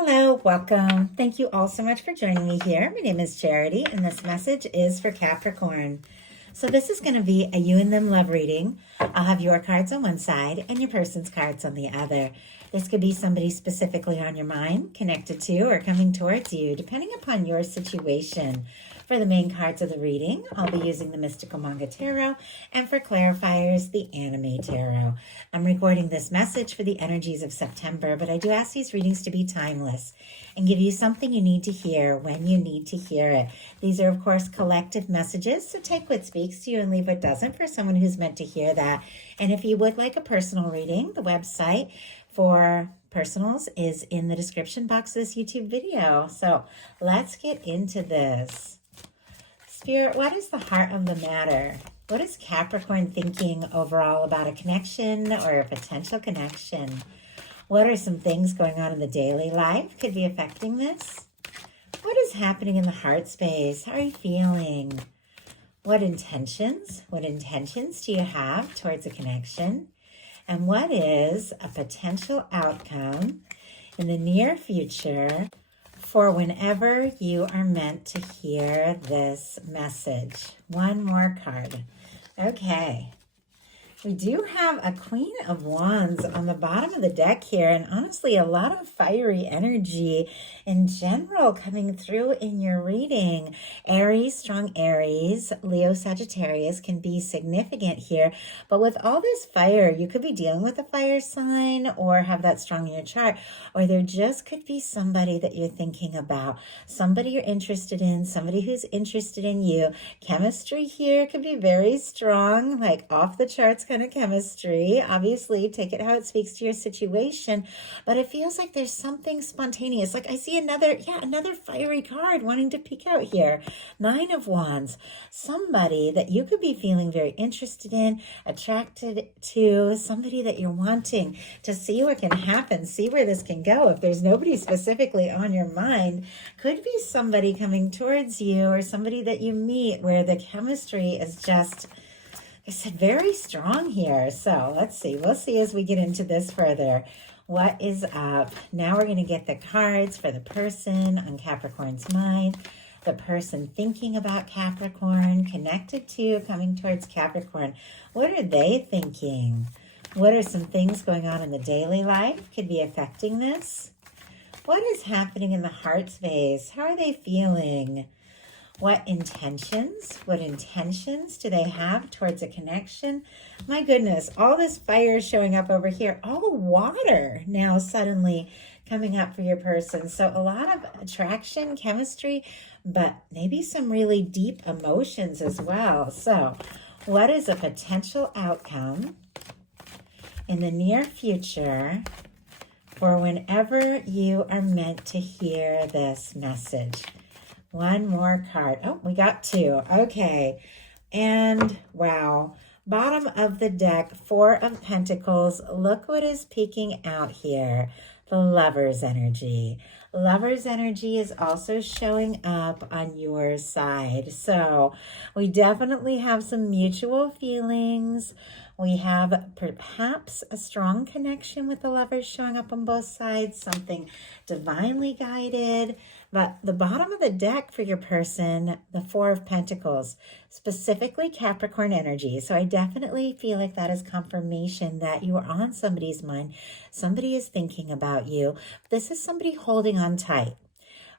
Hello, welcome. Thank you all so much for joining me here. My name is Charity, and this message is for Capricorn. So this is going to be a you and them love reading. I'll have your cards on one side and your person's cards on the other. This could be somebody specifically on your mind, connected to, or coming towards you, depending upon your situation. For the main cards of the reading, I'll be using the Mystical Manga Tarot, and for clarifiers, the Anime Tarot. I'm recording this message for the energies of September, but I do ask these readings to be timeless and give you something you need to hear when you need to hear it. These are, of course, collective messages, so take what speaks to you and leave what doesn't for someone who's meant to hear that. And if you would like a personal reading, the website for personals is in the description box of this YouTube video. So let's get into this. Spirit, what is the heart of the matter? What is Capricorn thinking overall about a connection or a potential connection? What are some things going on in the daily life could be affecting this? What is happening in the heart space? How are you feeling? What intentions do you have towards a connection? And what is a potential outcome in the near future for whenever you are meant to hear this message? One more card. Okay. We do have a Queen of Wands on the bottom of the deck here, and honestly, a lot of fiery energy in general coming through in your reading. Aries, strong Aries, Leo, Sagittarius can be significant here, but with all this fire, you could be dealing with a fire sign or have that strong in your chart, or there just could be somebody that you're thinking about, somebody you're interested in, somebody who's interested in you. Chemistry here could be very strong, like off the charts kind of chemistry. Obviously, take it how it speaks to your situation, but it feels like there's something spontaneous. Like I see another fiery card wanting to peek out here. Nine of Wands. Somebody that you could be feeling very interested in, attracted to, somebody that you're wanting to see what can happen, see where this can go. If there's nobody specifically on your mind, could be somebody coming towards you or somebody that you meet where the chemistry is just, I said, very strong here. So let's see. We'll see as we get into this further. What is up? Now we're going to get the cards for the person on Capricorn's mind, the person thinking about Capricorn, connected to, coming towards Capricorn. What are they thinking? What are some things going on in the daily life could be affecting this? What is happening in the heart space? How are they feeling? What intentions do they have towards a connection? My goodness, all this fire showing up over here, all the water now suddenly coming up for your person. So a lot of attraction, chemistry, but maybe some really deep emotions as well. So what is a potential outcome in the near future for whenever you are meant to hear this message? One more card. Oh, we got two. Okay. And wow. Bottom of the deck, Four of Pentacles. Look what is peeking out here. The Lover's energy. Lover's energy is also showing up on your side. So we definitely have some mutual feelings. We have perhaps a strong connection with the lovers showing up on both sides, something divinely guided. But the bottom of the deck for your person, the Four of Pentacles, specifically Capricorn energy. So I definitely feel like that is confirmation that you are on somebody's mind. Somebody is thinking about you. This is somebody holding on tight.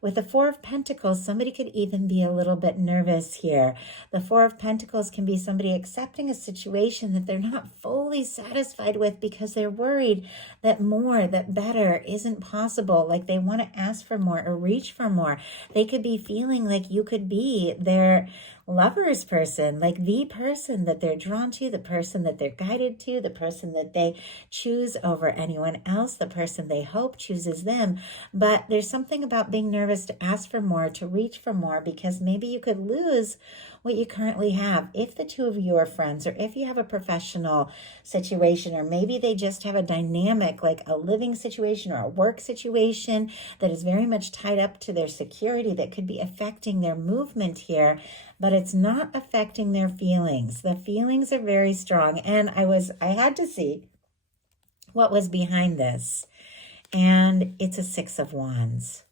With the Four of Pentacles, somebody could even be a little bit nervous here. The Four of Pentacles can be somebody accepting a situation that they're not fully satisfied with because they're worried that more, that better isn't possible. Like they want to ask for more or reach for more. They could be feeling like you could be their lover's person, like the person that they're drawn to, the person that they're guided to, the person that they choose over anyone else, the person they hope chooses them. But there's something about being nervous to ask for more, to reach for more, because maybe you could lose what you currently have if the two of you are friends, or if you have a professional situation, or maybe they just have a dynamic like a living situation or a work situation that is very much tied up to their security that could be affecting their movement here, but it's not affecting their feelings. The feelings are very strong, and I had to see what was behind this. and it's a Six of Wands.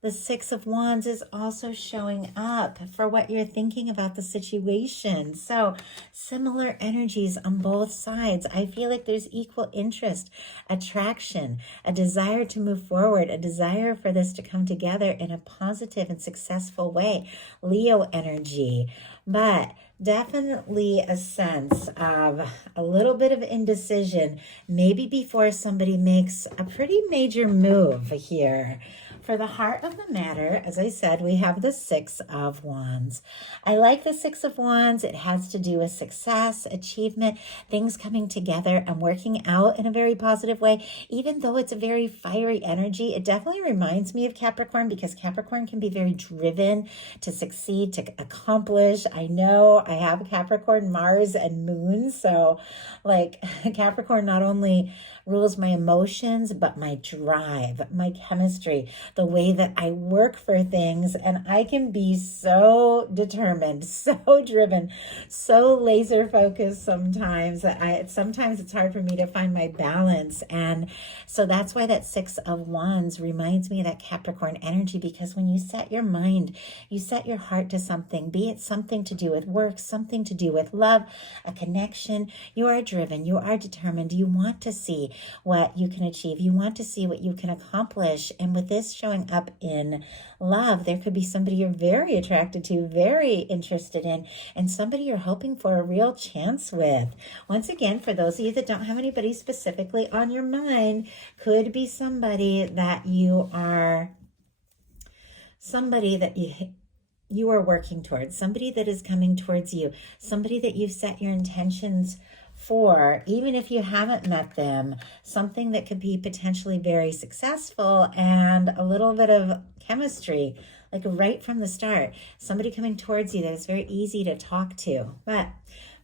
The Six of Wands is also showing up for what you're thinking about the situation. So similar energies on both sides. I feel like there's equal interest, attraction, a desire to move forward, a desire for this to come together in a positive and successful way. Leo energy, but definitely a sense of a little bit of indecision, maybe before somebody makes a pretty major move here. For the heart of the matter, as I said, we have the Six of Wands. I like the Six of Wands. It has to do with success, achievement, things coming together and working out in a very positive way. Even though it's a very fiery energy, it definitely reminds me of Capricorn, because Capricorn can be very driven to succeed, to accomplish. I know I have Capricorn, Mars, and Moon. So like Capricorn not only rules my emotions, but my drive, my chemistry, the way that I work for things. And I can be so determined, so driven, so laser focused sometimes that sometimes it's hard for me to find my balance. And so that's why that Six of Wands reminds me of that Capricorn energy, because when you set your mind, you set your heart to something, be it something to do with work, something to do with love, a connection, you are driven, you are determined, you want to see what you can achieve. You want to see what you can accomplish. And with this showing up in love, there could be somebody you're very attracted to, very interested in, and somebody you're hoping for a real chance with. Once again, for those of you that don't have anybody specifically on your mind, could be somebody that you are working towards, somebody that is coming towards you, somebody that you've set your intentions for, even if you haven't met them, something that could be potentially very successful and a little bit of chemistry, like right from the start, somebody coming towards you that is very easy to talk to. But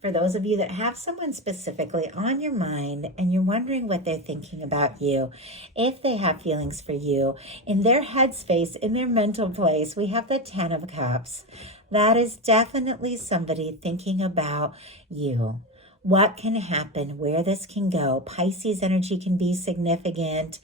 for those of you that have someone specifically on your mind and you're wondering what they're thinking about you, if they have feelings for you, in their headspace, in their mental place, we have the Ten of Cups. That is definitely somebody thinking about you. What can happen, where this can go. Pisces energy can be significant.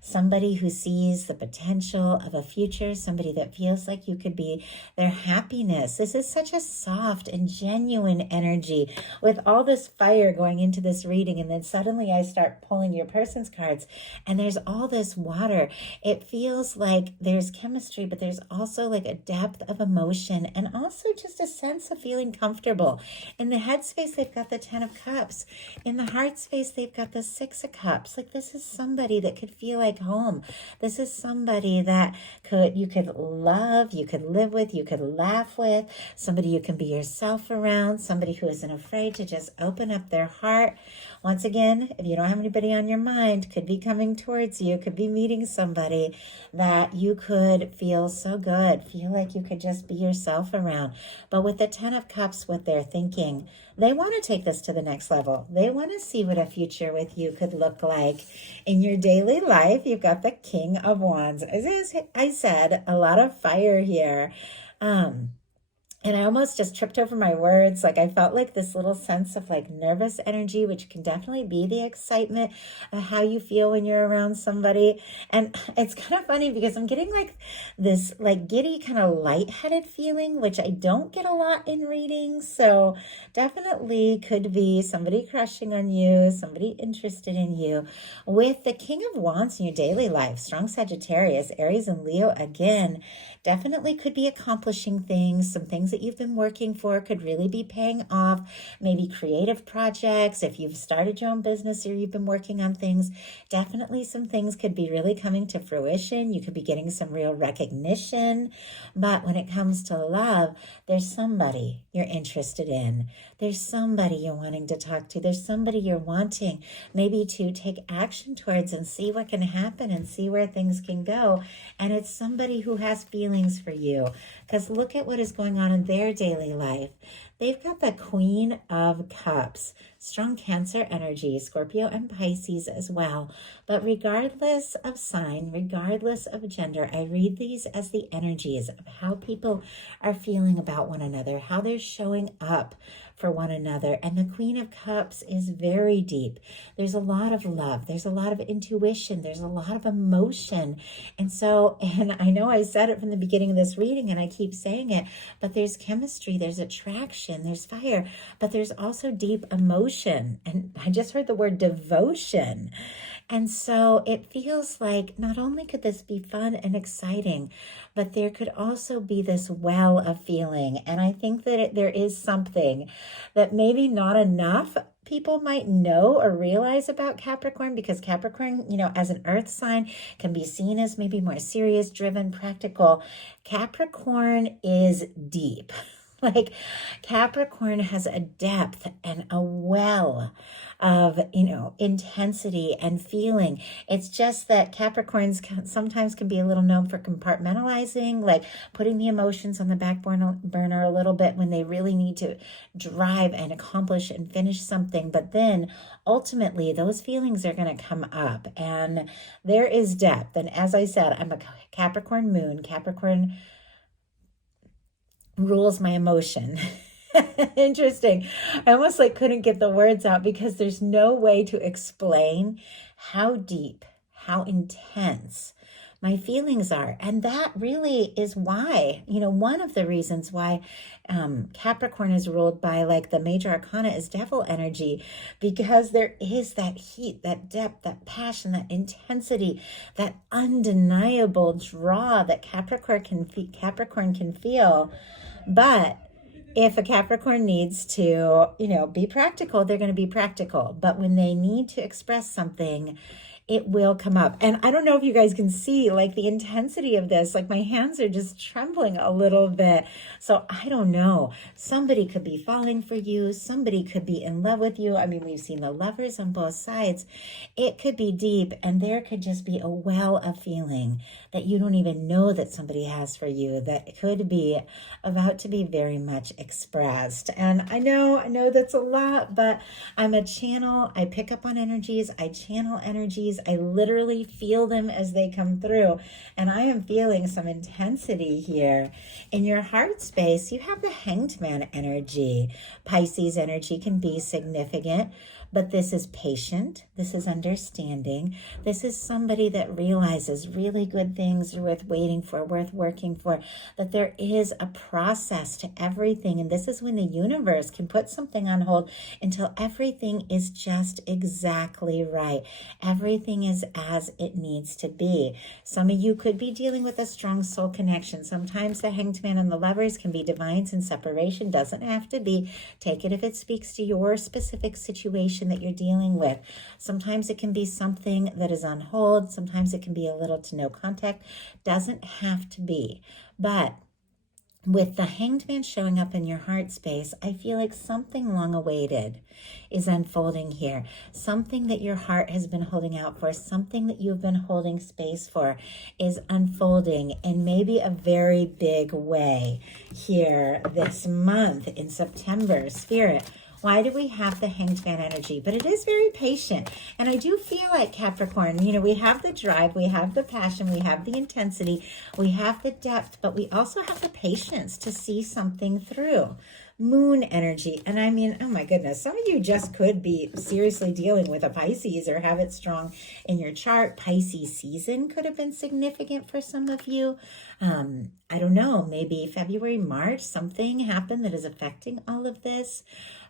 Somebody who sees the potential of a future, somebody that feels like you could be their happiness. This is such a soft and genuine energy with all this fire going into this reading. And then suddenly I start pulling your person's cards and there's all this water. It feels like there's chemistry, but there's also like a depth of emotion and also just a sense of feeling comfortable. In the head space, they've got the Ten of Cups. In the heart space, they've got the Six of Cups. Like this is somebody that could feel like home. This is somebody that you could love, you could live with, you could laugh with, somebody you can be yourself around, somebody who isn't afraid to just open up their heart. Once again, if you don't have anybody on your mind, could be coming towards you, could be meeting somebody that you could feel so good, feel like you could just be yourself around. But with the Ten of Cups, what they're thinking, they want to take this to the next level. They want to see what a future with you could look like. In your daily life, you've got the King of Wands. As I said, a lot of fire here. And I almost just tripped over my words. Like I felt like this little sense of like nervous energy, which can definitely be the excitement of how you feel when you're around somebody. And it's kind of funny because I'm getting like this like giddy kind of lightheaded feeling, which I don't get a lot in readings. So definitely could be somebody crushing on you, somebody interested in you. With the King of Wands in your daily life, strong Sagittarius, Aries and Leo again, definitely could be accomplishing things. Some things that you've been working for could really be paying off. Maybe creative projects. If you've started your own business or you've been working on things, definitely some things could be really coming to fruition. You could be getting some real recognition. But when it comes to love, there's somebody you're interested in. There's somebody you're wanting to talk to. There's somebody you're wanting maybe to take action towards and see what can happen and see where things can go. And it's somebody who has feelings for you. Because look at what is going on in their daily life. They've got the Queen of Cups. strong Cancer energy, Scorpio and Pisces as well. But regardless of sign, regardless of gender, I read these as the energies of how people are feeling about one another, how they're showing up for one another. And the Queen of Cups is very deep. There's a lot of love. There's a lot of intuition. There's a lot of emotion. And I know I said it from the beginning of this reading and I keep saying it, but there's chemistry, there's attraction, there's fire, but there's also deep emotion. And I just heard the word devotion. And so it feels like not only could this be fun and exciting, but there could also be this well of feeling. And I think that there is something that maybe not enough people might know or realize about Capricorn, because Capricorn, as an earth sign, can be seen as maybe more serious, driven, practical. Capricorn is deep. Like Capricorn has a depth and a well of, intensity and feeling. It's just that Capricorns sometimes can be a little known for compartmentalizing, like putting the emotions on the back burner a little bit when they really need to drive and accomplish and finish something. But then ultimately those feelings are going to come up and there is depth. And as I said, I'm a Capricorn moon. Capricorn rules my emotion. Interesting. I almost couldn't get the words out because there's no way to explain how deep, how intense my feelings are. And that really is why, one of the reasons why Capricorn is ruled by the major arcana is devil energy, because there is that heat, that depth, that passion, that intensity, that undeniable draw that Capricorn can feel. But if a Capricorn needs to, be practical, they're going to be practical. But when they need to express something, it will come up. And I don't know if you guys can see the intensity of this. My hands are just trembling a little bit. So I don't know. Somebody could be falling for you. Somebody could be in love with you. I mean, we've seen the lovers on both sides. It could be deep, and there could just be a well of feeling that you don't even know that somebody has for you, that could be about to be very much expressed. And I know that's a lot, but I'm a channel. I pick up on energies. I channel energies. I literally feel them as they come through. And I am feeling some intensity here. In your heart space, you have the Hanged Man energy. Pisces energy can be significant, but this is patient. This is understanding. This is somebody that realizes really good things are worth waiting for, worth working for, that there is a process to everything. And this is when the universe can put something on hold until everything is just exactly right. Everything is as it needs to be. Some of you could be dealing with a strong soul connection. Sometimes the Hanged Man and the Lovers can be divines in separation. Doesn't have to be. Take it if it speaks to your specific situation that you're dealing with. Sometimes it can be something that is on hold. Sometimes it can be a little to no contact. Doesn't have to be. But with the Hanged Man showing up in your heart space, I feel like something long awaited is unfolding here. Something that your heart has been holding out for, something that you've been holding space for is unfolding in maybe a very big way here this month in September. Spirit, why do we have the Hanged Man energy? But it is very patient. And I do feel like Capricorn, we have the drive, we have the passion, we have the intensity, we have the depth, but we also have the patience to see something through. Moon energy. And I mean, oh my goodness, some of you just could be seriously dealing with a Pisces or have it strong in your chart. Pisces season could have been significant for some of you. I don't know, maybe February, March, something happened that is affecting all of this.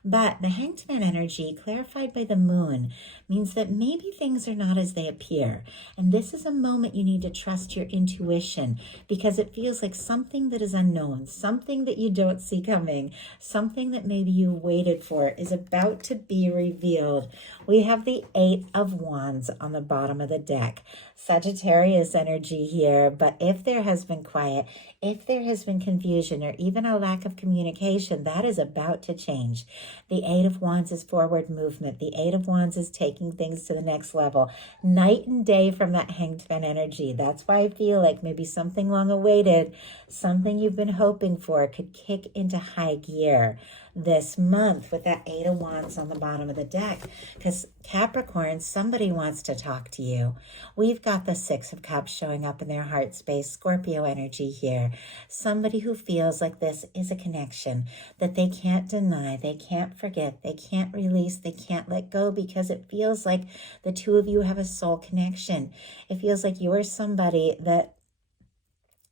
But the Hanged Man energy, clarified by the moon, means that maybe things are not as they appear. And this is a moment you need to trust your intuition, because it feels like something that is unknown, something that you don't see coming, something that maybe you waited for is about to be revealed. We have the Eight of Wands on the bottom of the deck. Sagittarius energy here, but if there has been quiet, if there has been confusion or even a lack of communication, that is about to change. The Eight of Wands is forward movement. The Eight of Wands is taking things to the next level. Night and day from that Hanged Man energy. That's why I feel like maybe something long awaited, something you've been hoping for could kick into high gear. this month with that Eight of Wands on the bottom of the deck. Because Capricorn, somebody wants to talk to you. We've got the Six of Cups showing up in their heart space, Scorpio energy here. Somebody who feels like this is a connection that they can't deny, they can't forget, they can't release, they can't let go, because it feels like the two of you have a soul connection. It feels like you're somebody that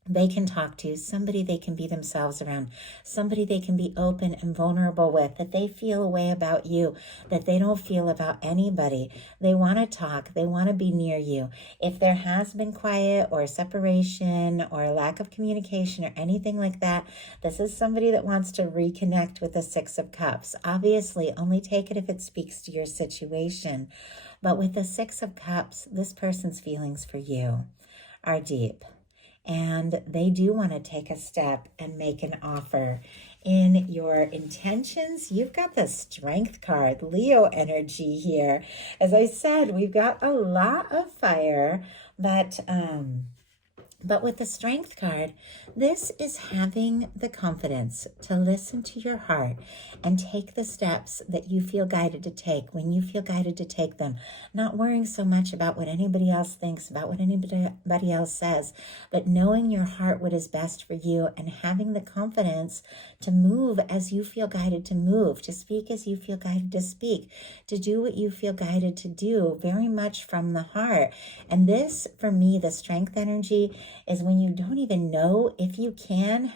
they can talk to, somebody they can be themselves around, somebody they can be open and vulnerable with, that they feel a way about you that they don't feel about anybody. They want to talk. They want to be near you. If there has been quiet or separation or lack of communication or anything like that, this is somebody that wants to reconnect with the Six of Cups. Obviously, only take it if it speaks to your situation. But with the Six of Cups, this person's feelings for you are deep. And they do want to take a step and make an offer. In your intentions, you've got the Strength card, Leo energy here. As I said, we've got a lot of fire, but with the Strength card, this is having the confidence to listen to your heart and take the steps that you feel guided to take when you feel guided to take them. Not worrying so much about what anybody else thinks, about what anybody else says, but knowing your heart what is best for you and having the confidence to move as you feel guided to move, to speak as you feel guided to speak, to do what you feel guided to do, very much from the heart. And this, for me, the Strength energy, is when you don't even know if you can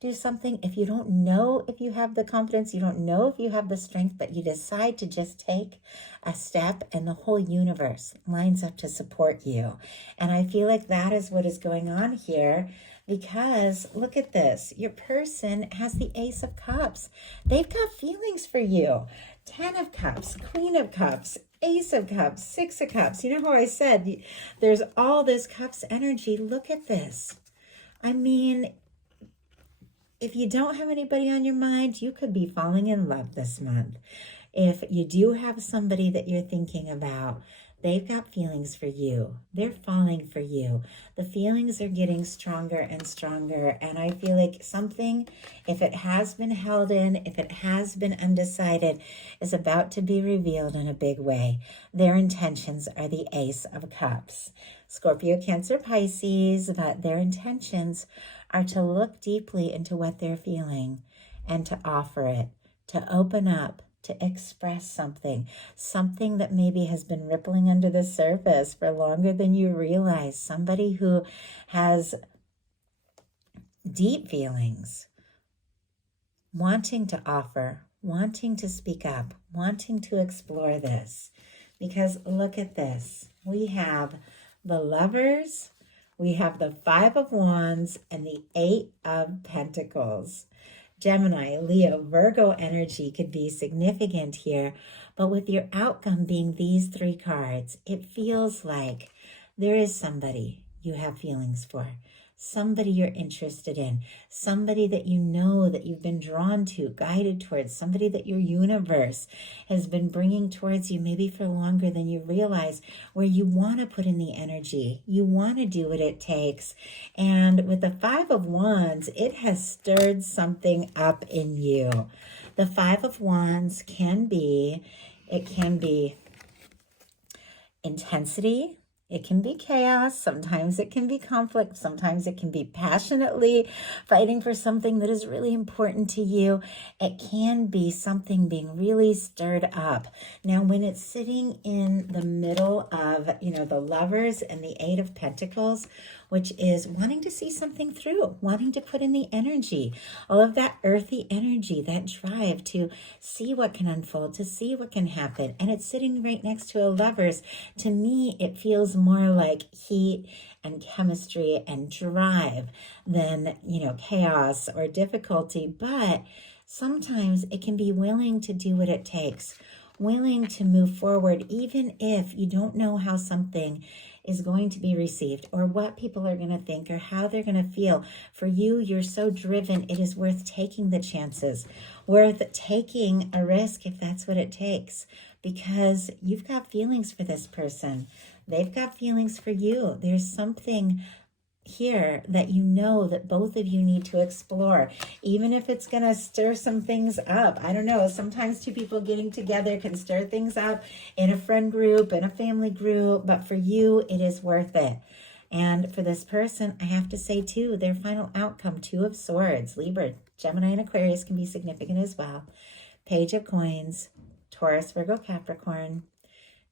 do something, if you don't know if you have the confidence, you don't know if you have the strength, but you decide to just take a step and the whole universe lines up to support you. And I feel like that is what is going on here, because look at this. Your person has the Ace of Cups. They've got feelings for you. 10 of Cups, Queen of Cups, Ace of Cups, Six of Cups. You know how I said there's all this Cups energy. Look at this. I mean, if you don't have anybody on your mind, you could be falling in love this month. If you do have somebody that you're thinking about, they've got feelings for you. They're falling for you. The feelings are getting stronger and stronger. And I feel like something, if it has been held in, if it has been undecided, is about to be revealed in a big way. Their intentions are the Ace of Cups. Scorpio, Cancer, Pisces, but their intentions are to look deeply into what they're feeling and to offer it, to open up, to express something that maybe has been rippling under the surface for longer than you realize. Somebody who has deep feelings, wanting to offer, wanting to speak up, wanting to explore this. Because look at this. We have the Lovers, we have the Five of Wands, and the Eight of Pentacles. Gemini, Leo, Virgo energy could be significant here, but with your outcome being these three cards, it feels like there is somebody you have feelings for, somebody you're interested in, somebody that you know that you've been drawn to, guided towards, somebody that your universe has been bringing towards you maybe for longer than you realize, where you want to put in the energy, you want to do what it takes. And with the Five of Wands, it has stirred something up in you. The Five of Wands can be intensity. It can be chaos. Sometimes it can be conflict. Sometimes it can be passionately fighting for something that is really important to you. It can be something being really stirred up. Now, when it's sitting in the middle of, the Lovers and the Eight of Pentacles, which is wanting to see something through, wanting to put in the energy, all of that earthy energy, that drive to see what can unfold, to see what can happen. And it's sitting right next to a Lovers. To me, it feels more like heat and chemistry and drive than, chaos or difficulty. But sometimes it can be willing to do what it takes, willing to move forward, even if you don't know how something is going to be received or what people are going to think or how they're going to feel. For you, you're so driven, it is worth taking the chances, worth taking a risk if that's what it takes, because you've got feelings for this person. They've got feelings for you. There's something here that you know that both of you need to explore, even if it's going to stir some things up. I don't know. Sometimes two people getting together can stir things up in a friend group, in a family group, but for you, it is worth it. And for this person, I have to say too, their final outcome, Two of Swords, Libra, Gemini, and Aquarius can be significant as well. Page of Coins, Taurus, Virgo, Capricorn,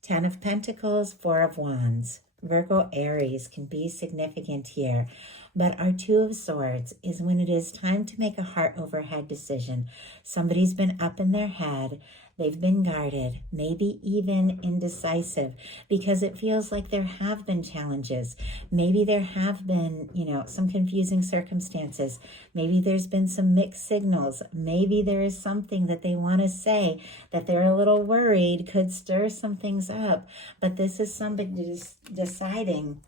Ten of Pentacles, Four of Wands. Virgo, Aries can be significant here. But our Two of Swords is when it is time to make a heart over head decision. Somebody's been up in their head. They've been guarded, maybe even indecisive, because it feels like there have been challenges. Maybe there have been, some confusing circumstances. Maybe there's been some mixed signals. Maybe there is something that they want to say that they're a little worried could stir some things up. But this is somebody just deciding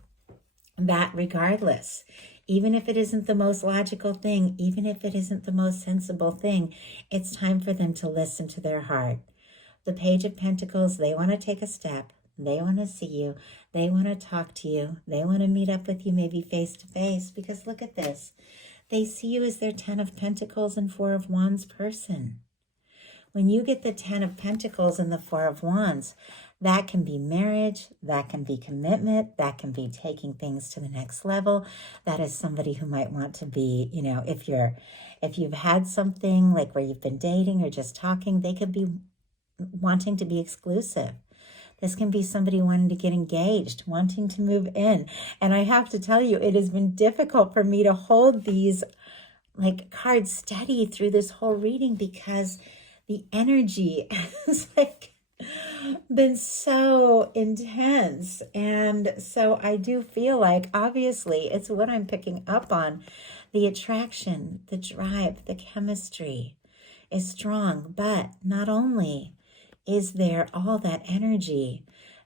that regardless, even if it isn't the most logical thing, even if it isn't the most sensible thing, it's time for them to listen to their heart. The Page of Pentacles, they want to take a step. They want to see you. They want to talk to you. They want to meet up with you maybe face to face, because look at this. They see you as their Ten of Pentacles and Four of Wands person. When you get the Ten of Pentacles and the Four of Wands, that can be marriage, that can be commitment, that can be taking things to the next level. That is somebody who might want to be, if you've had something like where you've been dating or just talking, they could be wanting to be exclusive. This can be somebody wanting to get engaged, wanting to move in. And I have to tell you, it has been difficult for me to hold these cards steady through this whole reading, because the energy has been so intense. And so I do feel like, obviously, it's what I'm picking up on. The attraction, the drive, the chemistry is strong. But not only is there all that energy,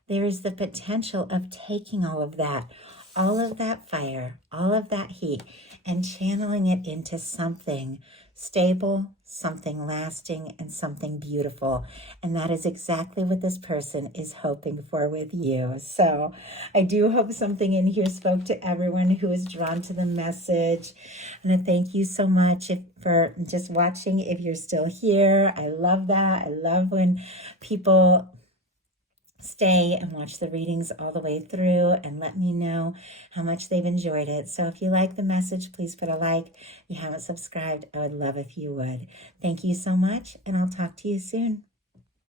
there is the potential of taking all of that fire, all of that heat, and channeling it into something stable, something lasting, and something beautiful. And that is exactly what this person is hoping for with you. So I do hope something in here spoke to everyone who is drawn to the message. And thank you so much for just watching. If you're still here, I love that. I love when people stay and watch the readings all the way through and let me know how much they've enjoyed it. So if you like the message, please put a like. If you haven't subscribed, I would love if you would. Thank you so much, and I'll talk to you soon.